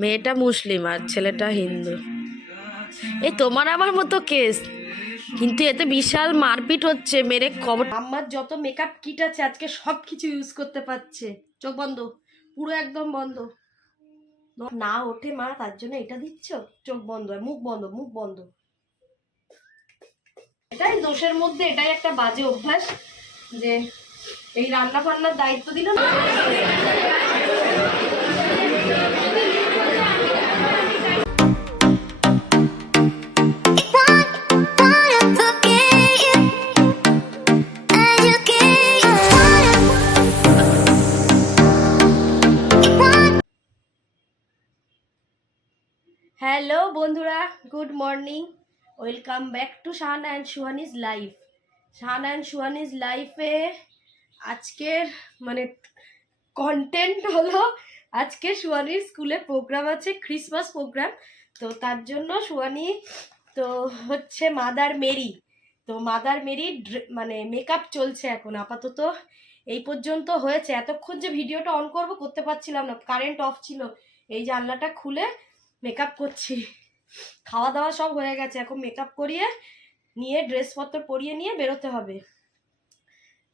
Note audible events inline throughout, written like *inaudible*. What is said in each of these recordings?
মেয়েটা মুসলিম আর ছেলেটা হিন্দু। এই তোমার আমার মতো কেস। কিন্তু এতে বিশাল মারপিট হচ্ছে, মেরে খবর আমার যত মেকআপ কিট আছে, আজকে সব কিছু ইউজ করতে পারছে। চোখ বন্ধ, পুরো একদম বন্ধ। না ওঠে মা, তার জন্য এটা দিচ্ছ? চোখ বন্ধ, মুখ বন্ধ মুখ বন্ধ। এটাই দোষের মধ্যে, এটাই একটা বাজে অভ্যাস যে এই রান্না বান্নার দায়িত্ব দিল না হ্যালো বন্ধুরা, good morning. Welcome back to Shahan and Suhani's life. Shahan and Suhani's লাইফে আজকের মানে কন্টেন্ট হলো, আজকে সুহানির স্কুলে প্রোগ্রাম আছে ক্রিসমাস প্রোগ্রাম তো তার জন্য সুহানি, তো হচ্ছে মাদার মেরি। তো মাদার মেরি মানে মেকআপ চলছে এখন, আপাতত এই পর্যন্ত হয়েছে। এতক্ষণ যে ভিডিওটা অন করব, করতে পারছিলাম না কারেন্ট অফ ছিল। এই জানলাটা খুলে মেকআপ করছি। খাওয়া দাওয়া সব হয়ে গেছে। এখন মেকআপ করিয়ে, নিয়ে ড্রেসপত্র পরিয়ে নিয়ে বেরোতে হবে।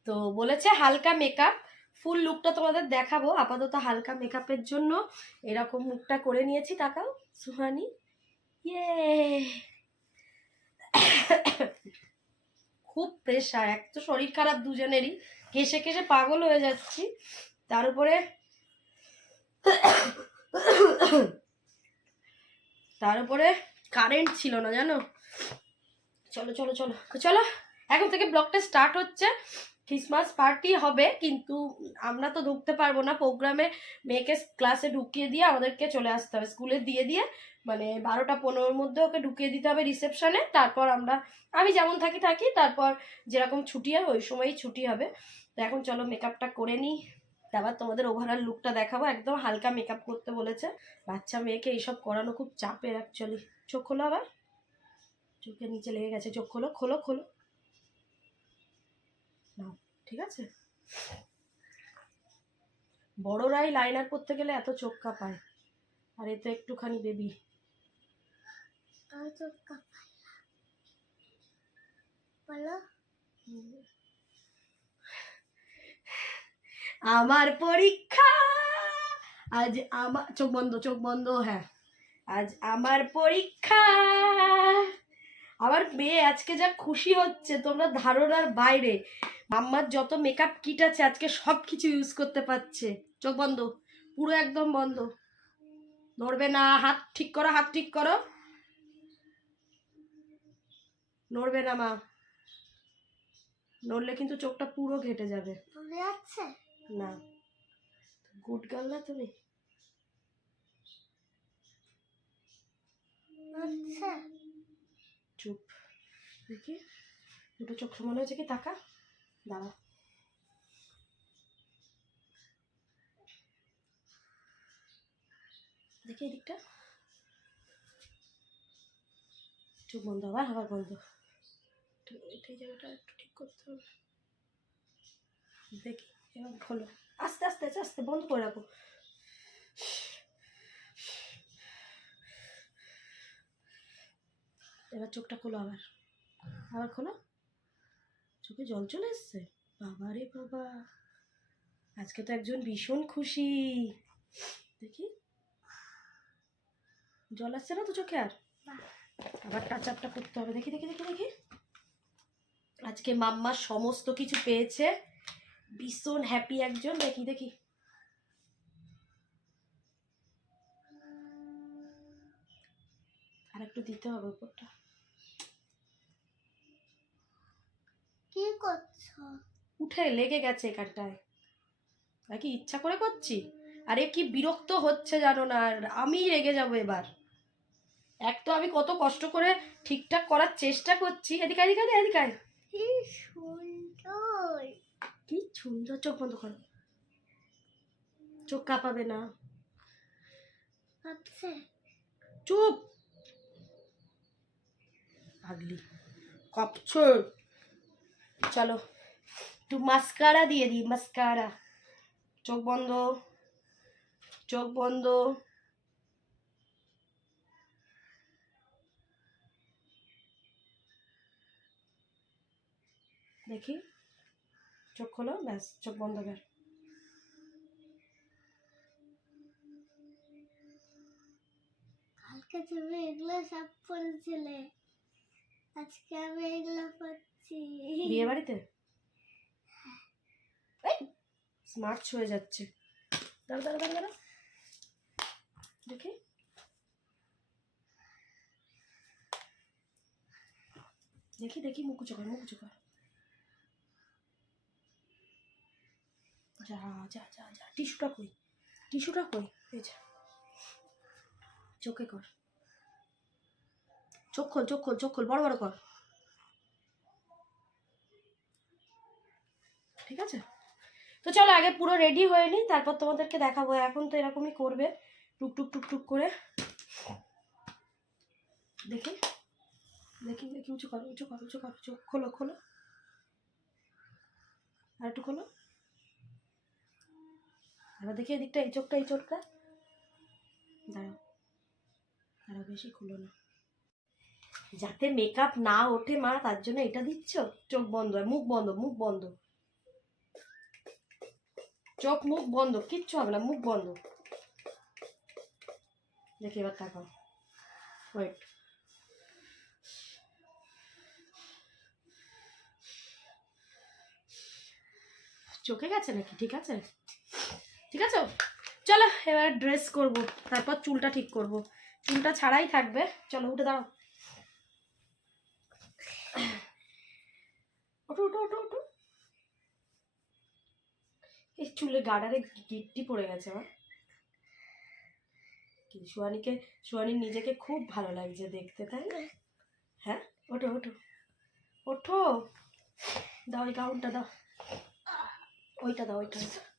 তো বলেছে হালকা মেকআপ। ফুল লুকটা তোমাদের দেখাবো। আপাতত হালকা মেকআপের জন্য এরকম মুখটা করে নিয়েছি। তাকাও, সুহানি। ইয়ে! খুব প্রেশার এক তো শরীর খারাপ দুজনেরই। কেসে কেসে পাগল হয়ে যাচ্ছি। তার উপরে তার উপরে কারেন্ট ছিল না, জানো? চলো চলো চলো। চলো, এখন থেকে ব্লগটা স্টার্ট হচ্ছে। ক্রিসমাস পার্টি হবে, কিন্তু আমরা তো ঢুকতে পারব না। প্রোগ্রামে মেয়েকে ক্লাসে ঢুকিয়ে দিয়ে আমাদেরকে চলে আসতে হবে স্কুলে দিয়ে দিয়ে। মানে বারোটা পনেরোর মধ্যে ওকে ঢুকিয়ে দিতে হবে রিসেপশনে তারপর আমরা, আমি যেমন থাকি থাকি। তারপর যেরকম ছুটি হয়, ওই সময়ই ছুটি হবে। তো এখন চলো মেকআপটা করে নিই। তারপর তোমাদের ওভারঅল লুকটা দেখাবো। একদম হালকা মেকআপ করতে বলেছে। বাচ্চা মেয়েকে এইসব করানো খুব চাপের অ্যাকচুয়ালি চোখ খোলো আবার। চোখের নিচে লেগে গেছে। চোখ খোলো খোলো খোলো। নাও ঠিক আছে? বড়রাই লাইনার করতে গেলে এত চোখ কাঁপায়। আর এ তো একটুখানি বেবি আমার পরীক্ষা। আজ আমার চোখ বন্ধ চোখ বন্ধ হ্যাঁ। আজ আমার পরীক্ষা। আমার মেয়ে আজকে যা খুশি হচ্ছে, তোমরা ধারণার বাইরে। মাম্মার যত মেকআপ কিট আছে, আজকে সব কিছু ইউজ করতে পারছে। চোখ বন্ধ, পুরো একদম বন্ধ। নড়বে না, হাত ঠিক করো, হাত ঠিক করো। নড়বে না মা। নড়লে কিন্তু চোখটা পুরো ঘেটে যাবে। না। গুড গার্ল না তুমি? চুপ। দেখি। দুটো চোখ সমান হয়েছে কি? তাকা। দাঁড়া। দেখি এদিকটা। চোখ বন্ধ আবার আবার বন্ধ। এটাই জায়গাটা একটু ঠিক করতে হবে। দেখি। এবার খোলো? আস্তে আস্তে আস্তে আস্তে, বন্ধ করে রাখো। এবার চোখটা খোলো আবার। আবার খোলো। চোখে জল চলে এসছে? বাবা রে বাবা। আজকে তো একজন ভীষণ খুশি। দেখি। জল আসছে না তো চোখে আর? আবার টাচ আপটা করতে হবে। দেখি দেখি দেখি দেখি। আজকে মাম্মা সমস্ত কিছু পেয়েছে। ভীষণ হ্যাপি একজন। দেখি দেখি। আর একটু দিতে হবে উপরটা। কি করছ? উঠে লেগে গেছে এখানটায়। আর কি ইচ্ছা করে করছি? আরে কি বিরক্ত হচ্ছে জানো না আর আমি রেগে যাব এবার। এক তো আমি কত কষ্ট করে ঠিকঠাক করার চেষ্টা করছি। এদিকে এদিকে এদিকে। সুন্দর। কি সুন্দর চোখ বন্ধ করো। চোখ কাঁপাবে না। চুপ। আগলি কপছর চলো একটু মাস্কারা দিয়ে দিই মাস্কারা চোখ বন্ধ চোখ বন্ধ। দেখি। চোখ খোলো ব্যাস চোখ বন্ধ কর। কালকে তুমি এগুলো সব পড়েছিলে। আজকে আমি এগুলো পড়ছি। বিয়ে বাড়িতে স্মার্ট হয়ে যাচ্ছে। দাঁড়া দাঁড়া দাঁড়া দাঁড়া দেখি। দেখি দেখি মুখ কর মুখ উঁচু যা যা যা যা। টিস্যুটা কই? টিস্যুটা কই? এই যা। চোখে কর। চোখ খোল চোখ খোল চোখ খোল, বড় বড় কর। ঠিক আছে? তো চলো, আগে পুরো রেডি হয়ে নিই, তারপর তোমাদেরকে দেখাবো। এখন তো এরকমই করবে, টুক টুক টুক টুক করে। দেখি দেখি দেখি, উঁচু করো উঁচু করো উঁচু করো চোখ খোলো খোলো। আর একটু খোলো। এবার দেখি এদিকটা, এই চোখটা এই চোখটা। দাঁড়াও। দাঁড়াও বেশি খুলো না। যাতে মেকআপ না ওঠে, মা, তার জন্য এটা দিচ্ছ? চোখ বন্ধ মুখ বন্ধ মুখ বন্ধ। চোখ, মুখ বন্ধ, কিচ্ছু হবে না, মুখ বন্ধ। দেখি এবার তাকাও। ওয়েট চোখে গেছে নাকি? ঠিক আছে? ঠিক আছে? চলো, এবার ড্রেস করব, তারপর চুলটা ঠিক করব। চুলটা ছাড়াই থাকবে। চলো, উঠে দাঁড়াও। ওঠো ওঠো ওঠো ওঠো এই চুলে গাডারে গিট্টি পড়ে গেছে আমার কি সুয়ানিকে সুয়ানির নিজেকে খুব ভালো লাগছে দেখতে, তাই না? হ্যাঁ? ওঠো ওঠো। ওঠো। দাও ওই গাউনটা দাও। ওইটা দাও ওইটা দাও। দাও।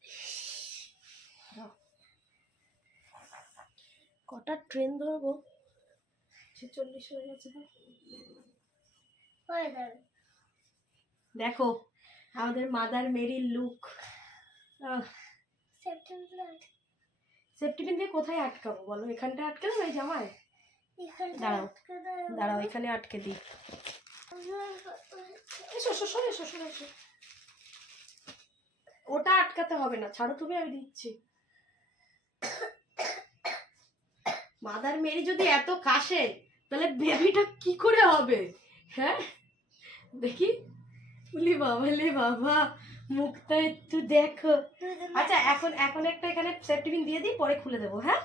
কটা ট্রেন ধরবো? ছেচল্লিশ হয়ে গেছে। হয়ে দেখো আমাদের মাদার মেরির লুক সেফটি পিন দিয়ে কোথায় আটকাবো বলো? এখানটা আটকে দেবো এই জামায়। দাঁড়াও। দাঁড়াও এখানে আটকে দিই। এসো এসো সরে এসো সরে এসো। ওটা আটকাতে হবে না ছাড়ো তুমি আমি দিচ্ছি। মাদার মেরি যদি এত কাশে, তাহলে বেবিটা কি করে হবে? হ্যাঁ? দেখি। বলি, বাবা লে বাবা, মুখটা একটু দেখো। আচ্ছা এখন এখন একটা এখানে সেফটি পিন দিয়ে দিই, পরে খুলে দেবো হ্যাঁ?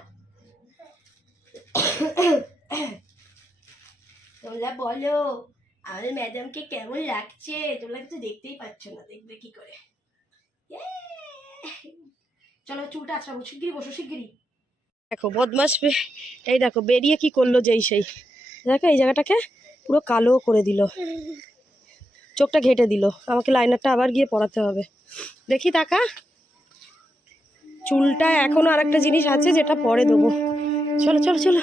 তোমরা বলো, আমাদের ম্যাডামকে কেমন লাগছে? তোমরা কিছু দেখতেই পাচ্ছ না, দেখবে কি করে। চলো, চুলটা আচ্ছা শিগগিরি বসো শিগগিরি দেখো বদমাস এই দেখো, বেরিয়ে কি করল যেই সেই? দেখো, এই জায়গাটাকে পুরো কালো করে দিল। চোখটা ঘেটে দিল। আমাকে লাইনারটা আবার গিয়ে পড়াতে হবে। দেখি তাকা। চুলটা এখনও আরেকটা জিনিস আছে যেটা পরে দেবো। চলো চলো চলো।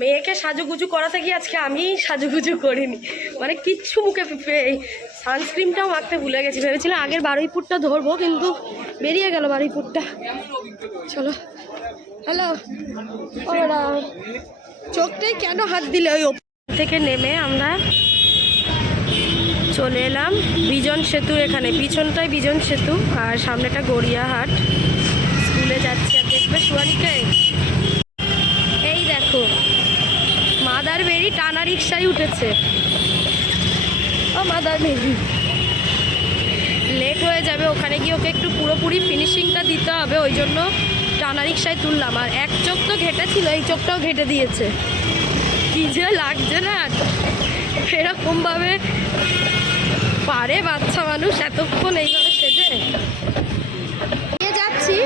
মেয়েকে সাজুগুজু করাতে গিয়ে আজকে আমি সাজুগুজু করিনি। মানে কিচ্ছু মুখে সানস্ক্রিনটাও মাখতে ভুলে গেছি। ভেবেছিলাম আগের বারুইপুরটা ধরবো, কিন্তু বেরিয়ে গেল বারুইপুরটা। চলো। হ্যালো ও চোখটাই কেন হাত দিলে? ওই থেকে নেমে আমরা চলে এলাম বিজন সেতু এখানে। পিছনটাই বিজন সেতু, আর সামনেটা গড়িয়াহাট। স্কুলে যাচ্ছি আর দেখবে সুয়ানিকে। এই দেখো মাদার বেরি টানা রিক্সায় উঠেছে। মাদার বেরি লেট হয়ে যাবে ওখানে গিয়ে ওকে একটু পুরোপুরি ফিনিশিংটা দিতে হবে ওই জন্য টানা রিক্সায় তুললাম। আর এক চোখ তো ঘেটেছিল এই চোখটাও ঘেটে দিয়েছে। কি যে লাগছে না? এরকমভাবে পারে বাচ্চা মানুষ এতক্ষণ এইভাবে সেজে। নিয়ে যাচ্ছি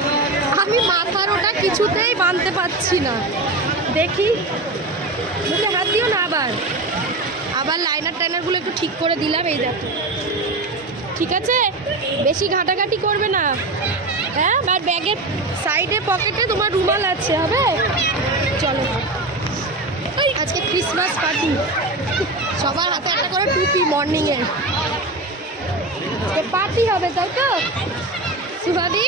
আমি মাথার ওটা কিছুতেই বাঁধতে পারছি না। দেখি মুখে হাত দিও না আবার। আবার লাইনার টাইনারগুলো একটু ঠিক করে দিলাম, এই দেখো। ঠিক আছে? বেশি ঘাটাঘাটি করবে না। হ্যাঁ আর ব্যাগের সাইডে পকেটে তোমার রুমাল আছে, হবে? চলো। আজকে ক্রিসমাস পার্টি সবার হাতে একটা করে টুপি মর্নিংয়ে পার্টি হবে, তাই তো? সুভাদি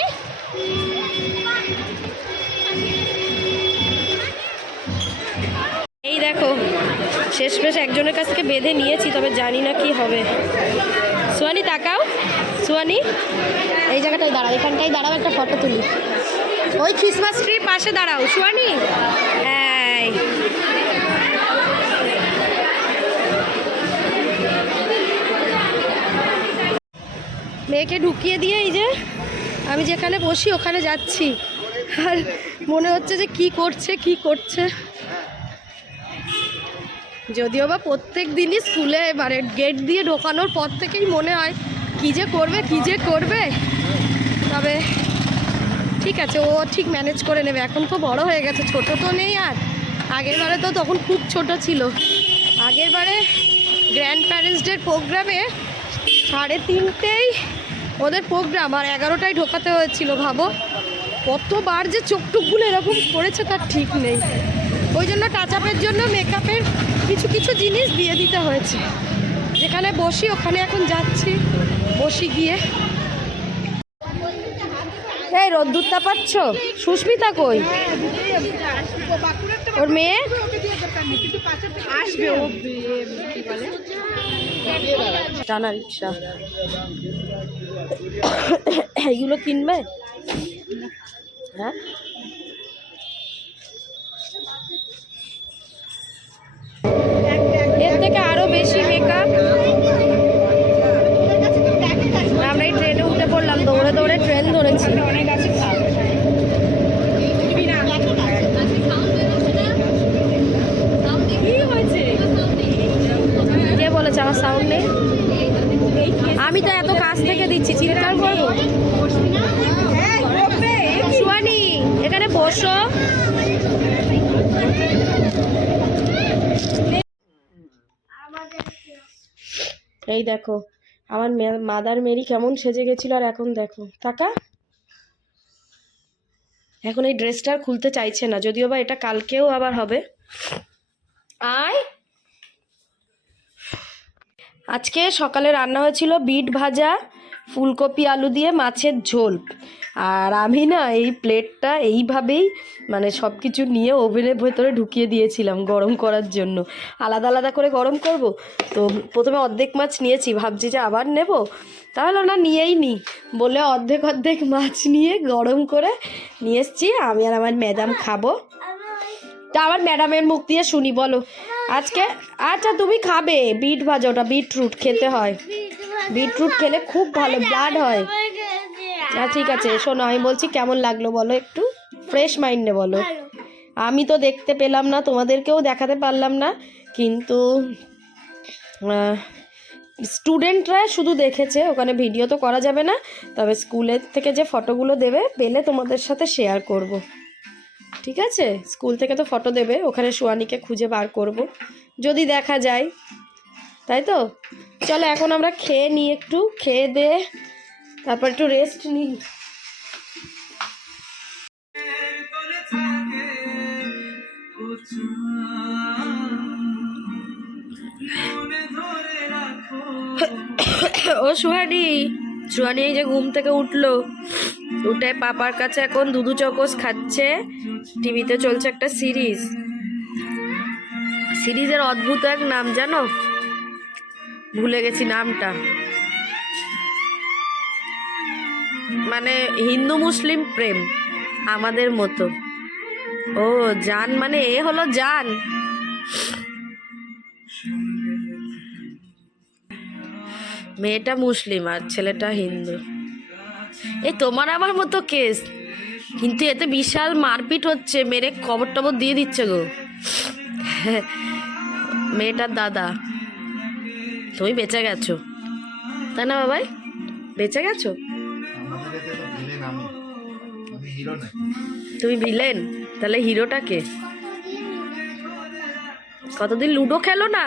এই দেখো। শেষমেশ একজনের কাছ থেকে বেঁধে নিয়েছি, তবে জানি না কি হবে। সোয়ানি তাকাও। সোয়ানি এই জায়গাটায় দাঁড়াও, এখানটায় দাঁড়াও, একটা ফটো তুলি। ওই ক্রিসমাস ট্রি পাশে দাঁড়াও। সোয়ানি হ্যাঁ মেয়েকে ঢুকিয়ে দিয়ে এই যে আমি যেখানে বসি, ওখানে যাচ্ছি। আর মনে হচ্ছে যে কি করছে কি করছে। যদিও বা প্রত্যেক দিনই স্কুলে মানে গেট দিয়ে ঢোকানোর পর থেকেই মনে হয়, কী যে করবে, কী যে করবে? তবে ঠিক আছে, ও ঠিক ম্যানেজ করে নেবে। এখন তো বড় হয়ে গেছে, ছোট তো নেই আর। আগের বারে তো তখন খুব ছোট ছিল। আগের বারে গ্র্যান্ড প্যারেন্টস ডের প্রোগ্রামে সাড়ে তিনটেই ওদের প্রোগ্রাম আর এগারোটায় ঢোকাতে হয়েছিল, ভাবো। কতবার যে চোখ টুকগুলো এরকম করেছে তার ঠিক নেই। ওই জন্য টাচ আপের জন্য মেকআপের কিছু কিছু জিনিস দিয়ে দিতে হয়েছে। যেখানে বসি, ওখানে এখন যাচ্ছি। বসি গিয়ে। এই রোদ্দুরটা পাচ্ছ? সুস্মিতা কই? ওর মেয়ে? আসবে টানা রিক্সা। *coughs* এইগুলো কিনবে? হ্যাঁ এর থেকে আরও বেশি মেকআপ আমরা এই ট্রেনে উঠে পড়লাম দৌড়ে দৌড়ে ট্রেন ধরেছি অনেক আছে খাও কি হয়েছে কে বলেছে আমার সাউন্ড নেই আমি তো এত কাছ থেকে দিচ্ছি চিৎকার করব হ্যাঁ করবে সুয়ানি এখানে বসো এই দেখো, আমার মাদার মেরি কেমন সেজে গেছিল আর এখন দেখো। কাকা? এখন এই ড্রেসটা আর খুলতে চাইছে না, যদিও বা এটা কালকেও আবার হবে। আয়! আজকে সকালে রান্না হয়েছিল বিট ভাজা, ফুলকপি আলু দিয়ে মাছের ঝোল। আর আমি না এই প্লেটটা এইভাবেই মানে সব কিছু নিয়ে ওভেনের ভেতরে ঢুকিয়ে দিয়েছিলাম গরম করার জন্য। আলাদা আলাদা করে গরম করব। তো প্রথমে অর্ধেক মাছ নিয়েছি ভাবছি যে আবার নেব। তাহলে না নিয়েই নি। বলে অর্ধেক অর্ধেক মাছ নিয়ে গরম করে নিয়ে এসছি। আমি আর আমার ম্যাডাম খাব। তা আমার ম্যাডামের মুখ দিয়ে শুনি বলো। আজকে আচ্ছা তুমি খাবে। বিট ভাজা ওটা বিটরুট খেতে হয়। বিটরুট খেলে খুব ভালো ব্লাড হয়। হ্যাঁ ঠিক আছে শোনো আমি বলছি কেমন লাগল বলো একটু? ফ্রেশ মাইন্ডে বলো। আমি তো দেখতে পেলাম না তোমাদেরকেও দেখাতে পারলাম না কিন্তু স্টুডেন্টরা শুধু দেখেছে ওখানে ভিডিও তো করা যাবে না তবে স্কুলের থেকে যে ফটোগুলো দেবে পেলে তোমাদের সাথে শেয়ার করব। ঠিক আছে? স্কুল থেকে তো ফটো দেবে ওখানে সোয়ানিকে খুঁজে বার করব। যদি দেখা যায়। তাই তো? চলো এখন আমরা খেয়ে নিই একটু খেয়ে দে তারপর একটু রেস্ট নিই। ও সুহানি সুহানি এই যে ঘুম থেকে উঠল, উঠে পাপার কাছে এখন দুধু চকোস খাচ্ছে টিভিতে চলছে একটা সিরিজ। সিরিজের অদ্ভুত এক নাম জানো? ভুলে গেছি নামটা। মানে হিন্দু মুসলিম প্রেম আমাদের মতো। ও, জান মানে এ হলো জান। মেয়েটা মুসলিম আর ছেলেটা হিন্দু। এই তোমার আমার মতো কেস। কিন্তু এতে বিশাল মারপিট হচ্ছে, মেরে কবর টবর দিয়ে দিচ্ছে গো। মেয়েটার দাদা। তুমি বেঁচে গেছো। তাই না বাবাই? বেঁচে গেছো? ভিলেন আমি। আমি হিরো নাকি তুমি ভিলেন তাহলে হিরোটা কে? কতদিন লুডো খেলো না?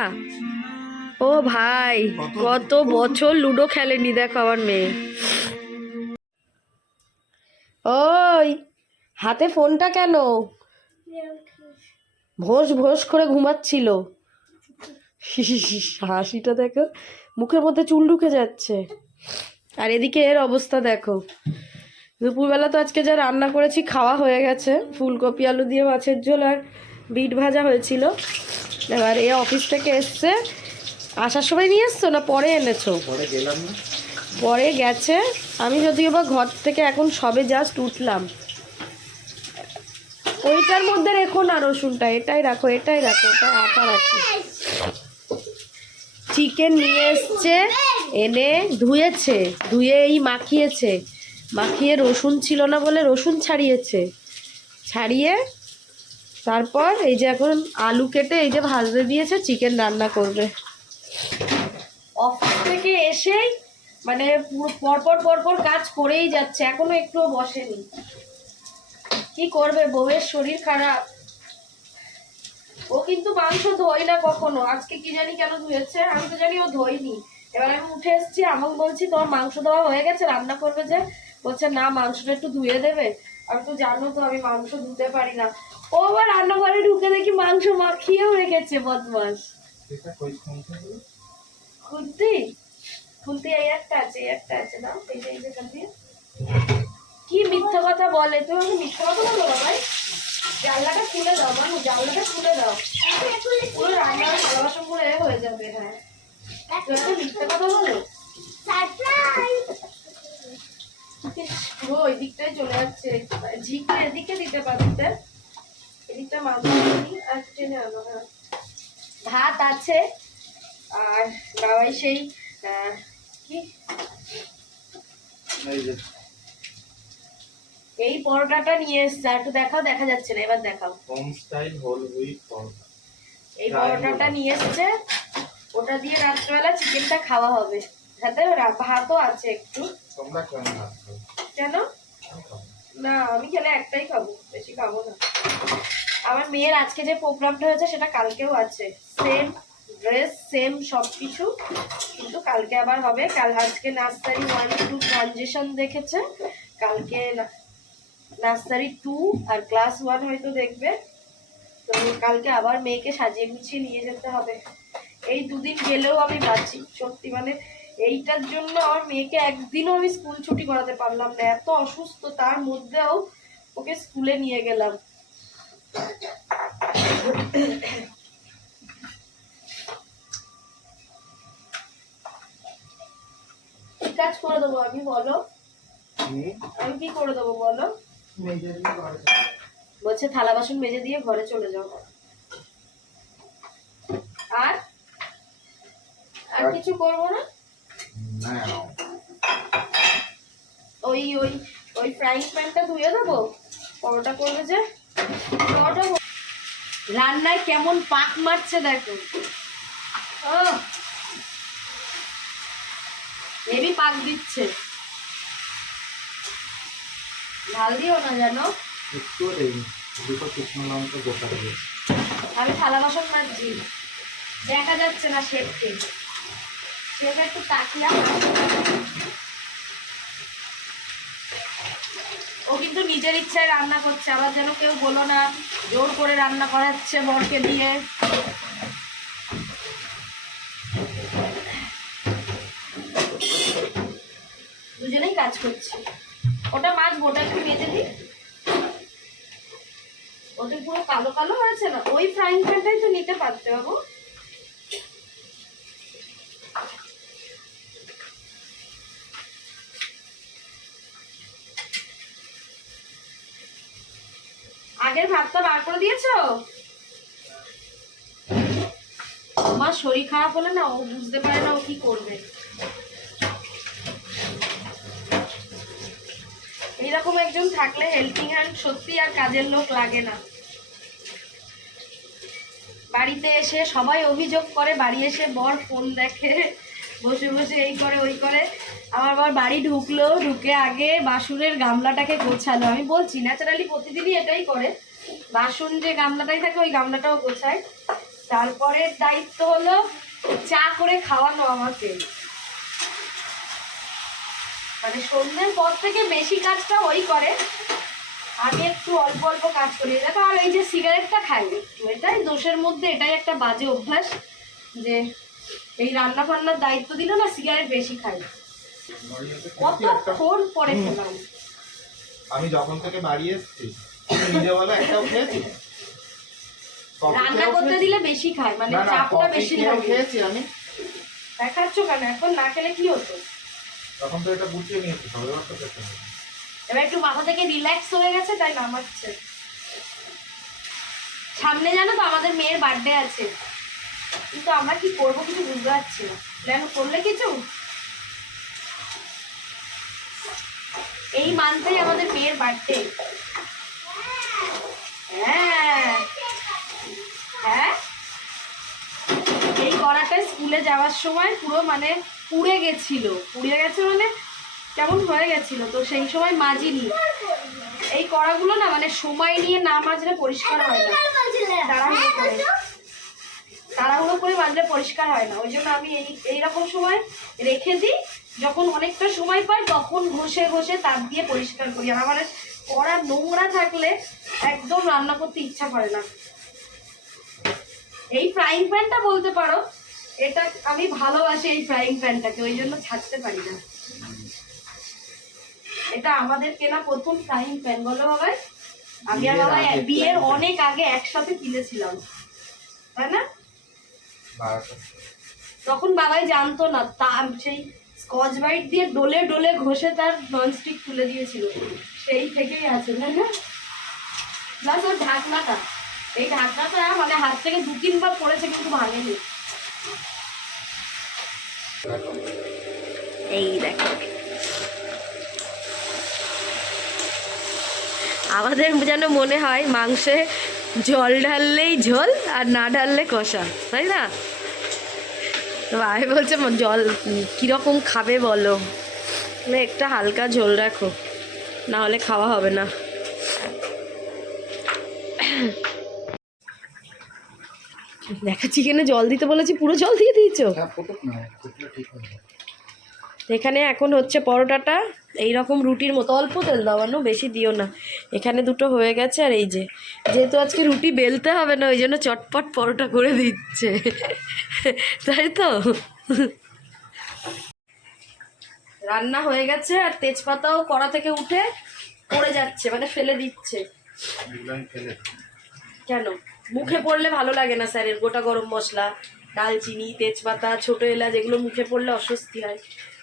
ও ভাই কত বছর লুডো খেলেনি দেখো আমার মেয়ে। ওই হাতে ফোনটা কেন? ভোস ভোস করে ঘুমাচ্ছিল। হাসিটা দেখো মুখের মধ্যে চুল ঢুকে যাচ্ছে। আর এদিকে এর অবস্থা দেখো। দুপুরবেলা তো আজকে যা রান্না করেছি খাওয়া হয়ে গেছে। ফুলকপি আলু দিয়ে মাছের ঝোল আর বিট ভাজা হয়েছিল। এবার এ অফিস থেকে এসছে। আসার সময় নিয়ে এসছো না পরে এনেছো? পরে গেলাম পরে গেছে। আমি যদিও বা ঘর থেকে এখন সবে জাস্ট উঠলাম। ওইটার মধ্যে রেখো না রসুনটা এটাই রাখো এটাই রাখো ওটা আটা রাখি চিকেন নিয়ে এসছে। এনে ধুয়েছে ধুয়ে এই মাখিয়েছে। মাখিয়ে রসুন ছিল না বলে রসুন ছাড়িয়েছে। ছাড়িয়ে তারপর এই যে এখন আলু কেটে এই যে ভাজতে দিয়েছে চিকেন রান্না করবে। অফিস থেকে এসেই মানে পুরো পরপর পরপর কাজ করেই যাচ্ছে, এখনও একটুও বসেনি। কি করবে, বউয়ের শরীর খারাপ। ও কিন্তু মাংস ধোয় না কখনো, আজকে কি জানি কেন ধুয়েছে, আমি তো জানি ও ধোয়নি। এবার আমি উঠে এসেছি আমাকে বলছি তোমার মাংস দেওয়া হয়ে গেছে রান্না করবে যে? বলছে না মাংসটা একটু ধুয়ে দেবে। আমি তো জানো তো আমি মাংস ধুতে পারি না। ও আবার রান্নাঘরে ঢুকে দেখি মাংস মাখিয়েও রেখেছে বদমাস খুলতি? খুলতি এই একটা আছে এই একটা আছে না এই যে যে দিয়ে। কি মিথ্যা কথা বলে? তুমি আমাকে মিথ্যা কথা বলো না ভাই। জানলাটা খুলে দাও মানু জানলাটা খুলে দাও। পুরো রান্নার থালা বাসন পুরো হয়ে যাবে হ্যাঁ। মিথ্যা কথা বলো সারপ্রাইজ ইস, পুরো ওই দিকটাই চলে যাচ্ছে। ঝিকটা এদিকে দিতে পারতে এদিকটা মাথা আর টেনে আনো হ্যাঁ। ভাত আছে আর বাবাই সেই কি? এই পরোটাটা নিয়ে এসছে আর একটু দেখাও দেখা যাচ্ছে না এবার দেখাও। Home style whole wheat paratha. এই পরোটাটা নিয়ে এসছে। ওটা দিয়ে রাত্রেবেলা চিকেনটা খাওয়া হবে। সাথে ভাতও আছে একটু। তোমরা কেন কেন? না আমি খেলে একটাই খাব বেশি খাব না। আমার মেয়ের আজকে যে প্রোগ্রামটা হয়েছে সেটা কালকেও আছে। সেম ড্রেস সেম সব কিছু কিন্তু কালকে আবার হবে। কাল আজকে নার্সারি ওয়ান টু ট্রানজেকশন দেখেছে। কালকে নার্সারি টু আর ক্লাস ওয়ান হয়তো দেখবে। তো কালকে আবার মেয়েকে সাজিয়ে গুছিয়ে নিয়ে যেতে হবে। এই দুদিন গেলেও আমি বাঁচি সত্যি মানে এইটার জন্য আমার মেয়েকে একদিনও আমি স্কুল ছুটি করাতে পারলাম না এত অসুস্থ তার মধ্যেও ওকে স্কুলে নিয়ে গেলাম। কি কাজ করে দেবো আমি বলো? আমি? কি করে দেবো বলো। বলছে থালা বাসন মেজে দিয়ে ঘরে চলে যাও আর? আর কিছু করব না? ওই ওই ওই ফ্রাইং প্যানটা ধুয়ে দেবো? পরোটা করবে যে? পরোটা রান্নায় কেমন পাক মারছে দেখো। হেভি পাক দিচ্ছে। ঢাল দিও না জানো একটু দুটো শুকনো লঙ্কা গোটা আমি থালা বাসন মাজছি। দেখা যাচ্ছে না শেফকে শেফ একটু তাকিয়া ও কিন্তু নিজের ইচ্ছায় রান্না করছে, আবার যেন কেউ বলো না, জোর করে রান্না করাচ্ছে বরকে দিয়ে। দুজনেই কাজ করছি। ওটা মাছ, গোটা একটু মেজে দিই। ওদের পুরো কালো কালো হয়েছে না? ওই ফ্রাইং প্যানটাই তো নিতে পারতে বাবু। আগের ভাতটা বার করে দিয়েছ? আমার শরীর খারাপ হলে না ও বুঝতে পারে না ও কি করবে। এইরকম একজন থাকলে হেল্পিং হ্যান্ড সত্যি আর কাজের লোক লাগে না। বাড়িতে এসে সবাই অভিযোগ করে, বাড়ি এসে বর ফোন দেখে, বসে বসে এই করে, ওই করে। আমার বর বাড়ি ঢুকলো, ঢুকে আগে বাসুরের গামলাটাকে গোছালো। আমি বলছি ন্যাচারালি প্রতিদিনই এটাই করে। বাসন যে গামলাটাই থাকে ওই গামলাটাও গোছায় তারপরে দায়িত্ব হলো চা করে খাওয়ানো আমাকে। মানে সন্ধ্যের পর থেকে বেশি কাজটা ওই করে। আমি একটু অল্প অল্প কাজ করি। দেখো আর এই যে সিগারেটটা খাই একটু এটাই দোষের মধ্যে এটাই একটা বাজে অভ্যাস যে এই রান্না ফান্নার দায়িত্ব দিল না সিগারেট বেশি খাই। কতক্ষণ পরে খেলাম। আমি যখন থেকে বাড়ি এসেছি নিজে বলো একটাও খেয়েছি? রান্না করতে দিলে বেশি খায় মানে না না চাপটা বেশি লাগে। খেয়েছি আমি। দেখাচ্ছ কেন? এখন না খেলে কি হতো? তখন তো এটা গুছিয়ে নিয়েছি সবে এবার তো খেতে হবে। এবার একটু মাথা থেকে রিল্যাক্স হয়ে গেছে তাই নামাচ্ছে। সামনে জানো তো আমাদের মেয়ের বার্থডে আছে। কিন্তু আমরা কি করব কিছু বুঝতে পারছি না। প্ল্যান করলে কিছু? এই মান্থেই আমাদের মেয়ের বার্থডে হ্যাঁ। হ্যাঁ এই কড়াটা স্কুলে যাওয়ার সময় পুরো মানে পুড়ে গেছিল। পুড়ে গেছে মানে কেমন হয়ে গেছিল তো সেই সময় মাজিনি। এই কড়াগুলো না মানে সময় নিয়ে না মাজলে পরিষ্কার হয় না। তাড়াহুড়ো করে মাজলে পরিষ্কার হয় না। ওই জন্য আমি এই, এইরকম সময় রেখে দিই। যখন অনেকটা সময় পাই তখন ঘষে ঘষে তাপ দিয়ে পরিষ্কার করি। আর আমার কড়া নোংরা থাকলে একদম রান্না করতে ইচ্ছা করে না। এই ফ্রাইং প্যানটা বলতে পারো এটা আমি ভালোবাসি এই ফ্রাইং প্যানটাকে ওই জন্য ছাড়তে পারি না। এটা আমাদের কেনা প্রথম ফ্রাইং প্যান বলো বাবাই। আমি আর বাবাই বিয়ের অনেক আগে একসাথে কিনেছিলাম। তাই না? তখন বাবাই জানতো না তা সেই স্কচ ব্রাইট দিয়ে ডোলে ডোলে ঘষে তার ননস্টিক তুলে দিয়েছিল। সেই থেকেই আছে তাই না? প্লাস ওর ঢাকনাটা। এই ঢাকনাটা মানে হাত থেকে দু তিনবার পড়েছে, কিন্তু ভাঙেনি। এই দেখো। আমাদের যেন মনে হয় মাংসে জল ঢাললেই ঝোল আর না ঢাললে কষা, তাই না? আমি বলছে জল কীরকম খাবে বলো? একটা হালকা ঝোল রাখো, না হলে খাওয়া হবে না। দেখা চিকেনে জল দিতে বলেছি পুরো জল দিয়ে দিয়েছ। এখানে এখন হচ্ছে পরোটাটা এই রকম রুটির মতো অল্প তেল দাওয়ানো বেশি দিও না। এখানে দুটো হয়ে গেছে আর এই যে যেহেতু আজকে রুটি বেলতে হবে না ওই জন্য চটপট পরোটা করে দিচ্ছে। তাই তো? রান্না হয়ে গেছে আর তেজপাতাও কড়া থেকে উঠে পড়ে যাচ্ছে মানে ফেলে দিচ্ছে। কেন? মুখে পড়লে ভালো লাগে না স্যারের গোটা গরম মশলা দালচিনি তেজপাতা, ছোটো এলাচ, এগুলো মুখে পড়লে অস্বস্তি হয়।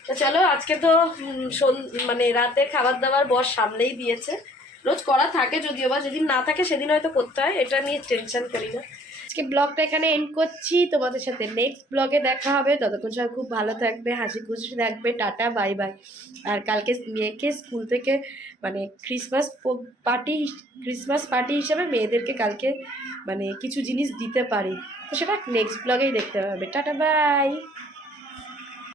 তো চলো, আজকে তো মানে রাতে খাবার দাবার বস সামনেই দিয়েছে। রোজ করা থাকে যদিও বা, যেদিন না থাকে সেদিন হয়তো করতে হয়, এটা নিয়ে টেনশন করি না। আজকে ব্লগটা এখানে এন্ড করছি। তোমাদের সাথে নেক্সট ব্লগে দেখা হবে। ততক্ষণ সবাই খুব ভালো থাকবে, হাসি খুশি থাকবে। টাটা বাই বাই আর কালকে মেয়েকে স্কুল থেকে মানে ক্রিসমাস পার্টি ক্রিসমাস পার্টি হিসাবে মেয়েদেরকে কালকে মানে কিছু জিনিস দিতে পারি। তো সেটা নেক্সট ব্লগেই দেখতে পাবে টাটা বাই